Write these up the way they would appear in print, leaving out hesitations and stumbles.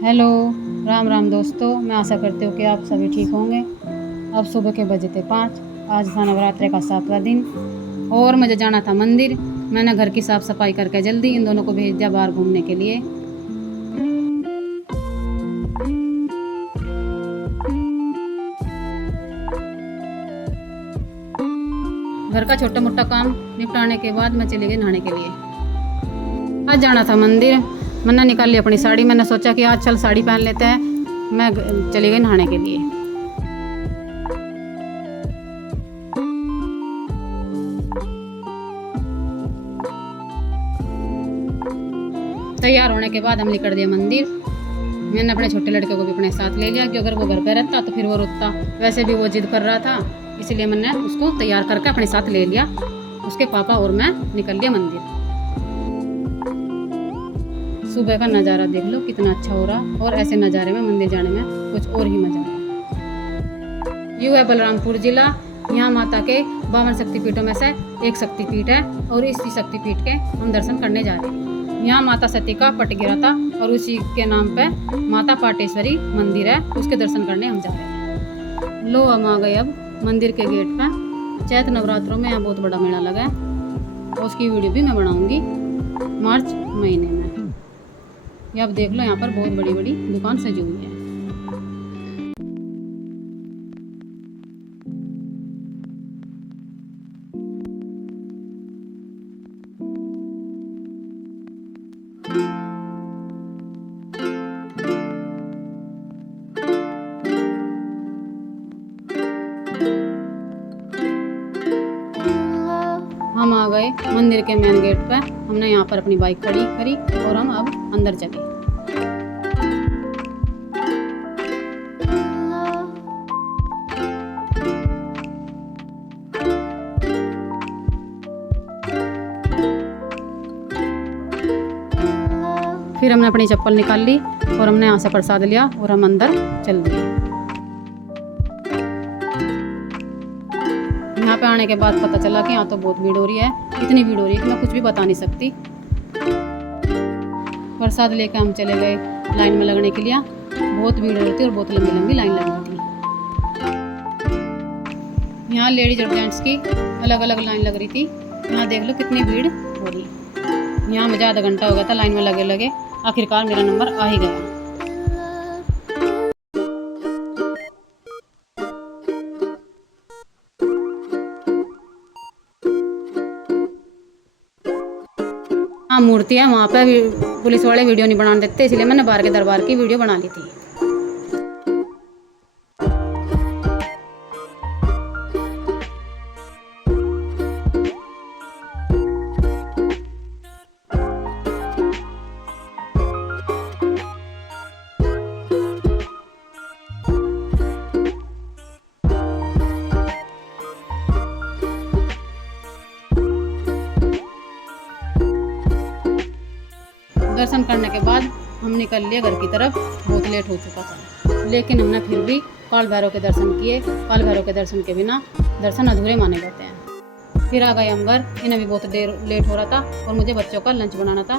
Hello, Ram Ram दोस्तों। मैं आशा करती हूँ कि आप सभी ठीक होंगे। अब सुबह के बजे थे 5। आज था नवरात्रि का 7वां दिन और मुझे जाना था मंदिर। मैंने घर की साफ़ सफाई करके जल्दी इन दोनों को भेज दिया बाहर घूमने के लिए। घर का छोटा मोटा काम निपटाने के बाद मैं चली गई नहाने के लिए। आज जाना था मंदिर। मैंने निकाल ली अपनी साड़ी। मैंने सोचा कि आज चल साड़ी पहन लेते हैं। मैं चली गई नहाने के लिए। तैयार होने के बाद हम निकल दिए मंदिर। मैंने अपने छोटे लड़के को भी अपने साथ ले लिया कि अगर वो घर पे रहता तो फिर वो रुकता। वैसे भी वो जिद कर रहा था, इसलिए मैंने उसको तैयार करके अपने साथ ले लिया। उसके पापा और मैं निकल लिया मंदिर। सुबह का नज़ारा देख लो कितना अच्छा हो रहा, और ऐसे नज़ारे में मंदिर जाने में कुछ और ही मज़ा है। यू है बलरामपुर जिला। यहाँ माता के 52 शक्तिपीठों में से एक शक्तिपीठ है और इसी शक्तिपीठ के हम दर्शन करने जा रहे हैं। यहाँ माता सती का पट गिरा था और उसी के नाम पे माता पाटेश्वरी मंदिर है, उसके दर्शन करने हम जा रहे हैं। लो हम आ गए अब मंदिर के गेट पे। चैत नवरात्रों में यहाँ बहुत बड़ा मेला लगा है और उसकी वीडियो भी मैं बनाऊँगी मार्च महीने में। ये आप देख लो, यहाँ पर बहुत बड़ी बड़ी दुकान सजी हुई है। हम आ गए मंदिर के मेन गेट पे। हमने यहाँ पर अपनी बाइक खड़ी करी और हम अब अंदर चले। फिर हमने अपनी चप्पल निकाल ली और हमने यहाँ से प्रसाद लिया और हम अंदर चल दिए। यहाँ पे आने के बाद पता चला कि यहाँ तो बहुत भीड़ हो रही है। इतनी भीड़ हो रही है कि मैं कुछ भी बता नहीं सकती। प्रसाद लेकर हम चले गए लाइन में लगने के लिए। बहुत भीड़ हो रही थी और बहुत लंबी लंबी लाइन लगी थी। यहाँ लेडीज और जेंट्स की अलग अलग लाइन लग रही थी। यहाँ देख लो कितनी भीड़ हो रही है। यहाँ मुझे आधा घंटा हो गया था लाइन में लगे लगे। आखिरकार मेरा नंबर आ ही गया। हाँ, मूर्ति है वहाँ पे। पुलिस वाले वीडियो नहीं बनाने देते, इसलिए मैंने बाहर के दरबार की वीडियो बना ली थी। दर्शन करने के बाद हम निकल लिए घर की तरफ। बहुत लेट हो चुका था, लेकिन हमने फिर भी काल भैरव के दर्शन किए। काल भैरव के दर्शन के बिना दर्शन अधूरे माने जाते हैं। फिर आ गए हम घर। इन्हें भी बहुत देर लेट हो रहा था और मुझे बच्चों का लंच बनाना था।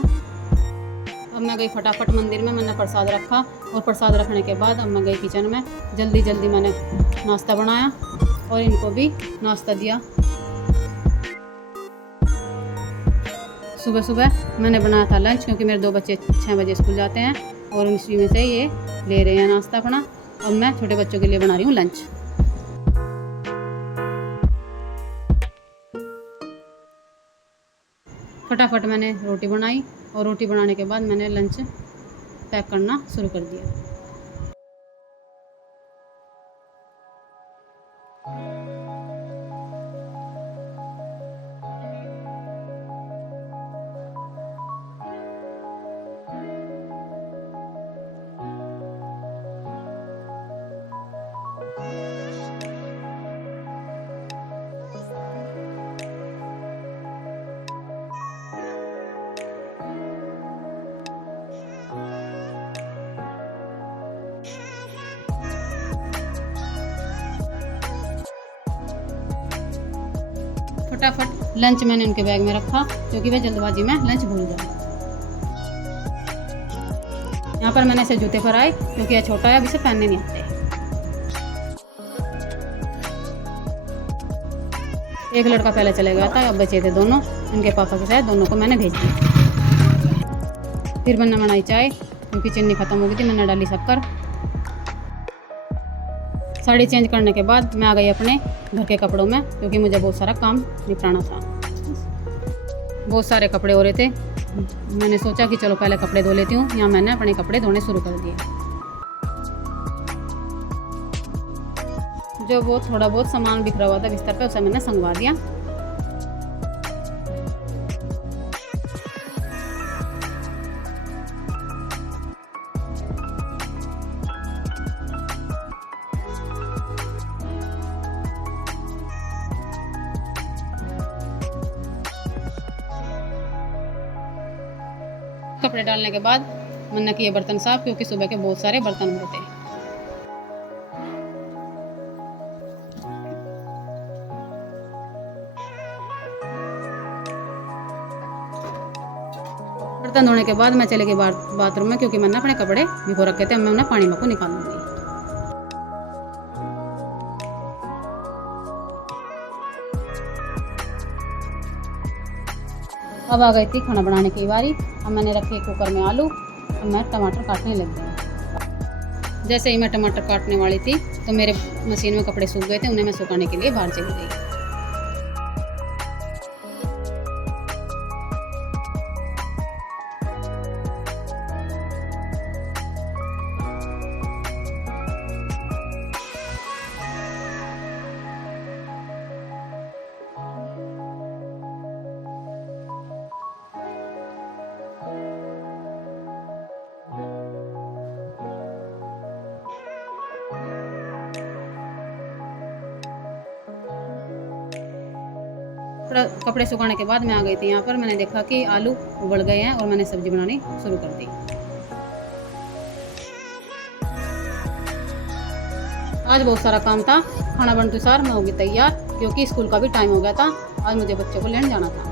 अब मैं गई फटाफट मंदिर में। मैंने प्रसाद रखा और प्रसाद रखने के बाद अब मैं गई किचन में। जल्दी जल्दी मैंने नाश्ता बनाया और इनको भी नाश्ता दिया। सुबह सुबह मैंने बनाया था लंच, क्योंकि मेरे 2 बच्चे 6 बजे स्कूल जाते हैं और उसी में से ये ले रहे हैं नाश्ता अपना। अब मैं छोटे बच्चों के लिए बना रही हूँ लंच। फटाफट मैंने रोटी बनाई और रोटी बनाने के बाद मैंने लंच पैक करना शुरू कर दिया। फटाफट लंच मैंने उनके बैग में रखा, क्योंकि वह जल्दबाजी में लंच भूल गए। यहाँ पर मैंने इसे जूते भराए क्योंकि यह छोटा है, अब इसे पहनने नहीं आते। एक लड़का पहले चले गया था, अब बचे थे दोनों, उनके पापा के साथ दोनों को मैंने भेज दिया। फिर मैंने बनाई चाय क्योंकि चीनी खत्म हो गई थी, मैंने डाली शक्कर। साड़ी चेंज करने के बाद मैं आ गई अपने घर के कपड़ों में क्योंकि मुझे बहुत सारा काम निपटाना था। बहुत सारे कपड़े हो रहे थे, मैंने सोचा कि चलो पहले कपड़े धो लेती हूँ। यहाँ मैंने अपने कपड़े धोने शुरू कर दिए। जो थोड़ा बहुत सामान बिखरा हुआ था बिस्तर पे, उसे मैंने संगवा दिया। कपड़े डालने के बाद मैंने किए बर्तन साफ क्योंकि सुबह के बहुत सारे बर्तन हुए थे। बर्तन धोने के बाद मैं चले गई बाथरूम में क्योंकि मैंने अपने कपड़े भिगो रखे थे, मैं उन्हें पानी में को निकालूंगी। अब आ गई थी खाना बनाने की बारी। अब मैंने रखे कुकर में आलू, अब मैं टमाटर काटने लग गई। जैसे ही मैं टमाटर काटने वाली थी तो मेरे मशीन में कपड़े सूख गए थे, उन्हें मैं सुखाने के लिए बाहर चली गई। कपड़े सुखाने के बाद मैं आ गई थी यहाँ पर। मैंने देखा कि आलू उबल गए हैं और मैंने सब्जी बनानी शुरू कर दी। आज बहुत सारा काम था, खाना बनते सार मैं होगी तैयार क्योंकि स्कूल का भी टाइम हो गया था। आज मुझे बच्चों को लेने जाना था।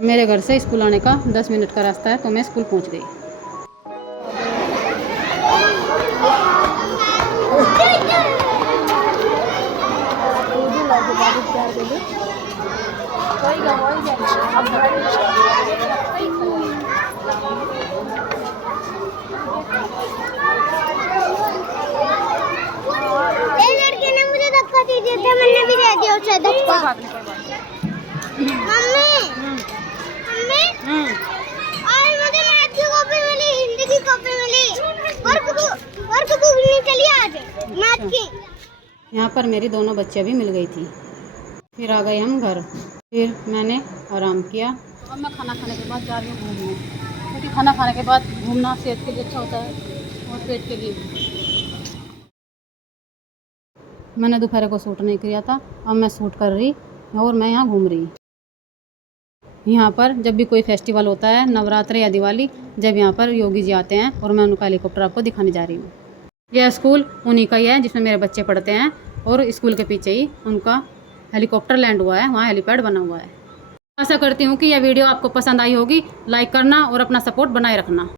मेरे घर से स्कूल आने का 10 मिनट का रास्ता है तो मैं स्कूल पहुंच गई। लड़के ने मुझे धक्का दे दिया था, मैंने भी दे दिया उसे धक्का। मम्मी आज मुझे मैथ की कॉपी मिली, हिंदी की कॉपी मिली, वर्क बुक निकली आज मैथ की। यहाँ पर मेरी दोनों बच्चे भी मिल गई थी। फिर आ गए हम घर। फिर मैंने आराम किया। अब मैं खाना खाने के बाद जा रही हूँ घूमने क्योंकि खाना खाने के बाद घूमना सेहत के लिए अच्छा होता है और पेट के लिए। मैंने दोपहर को सूट नहीं किया था, अब मैं सूट कर रही और मैं यहाँ घूम रही। यहाँ पर जब भी कोई फेस्टिवल होता है, नवरात्र या दिवाली, जब यहाँ पर योगी जी आते हैं और मैं उनका हेलीकॉप्टर आपको दिखाने जा रही हूँ। यह स्कूल उन्हीं का ही है जिसमें मेरे बच्चे पढ़ते हैं और स्कूल के पीछे ही उनका हेलीकॉप्टर लैंड हुआ है, वहाँ हेलीपैड बना हुआ है। आशा करती हूँ कि यह वीडियो आपको पसंद आई होगी। लाइक करना और अपना सपोर्ट बनाए रखना।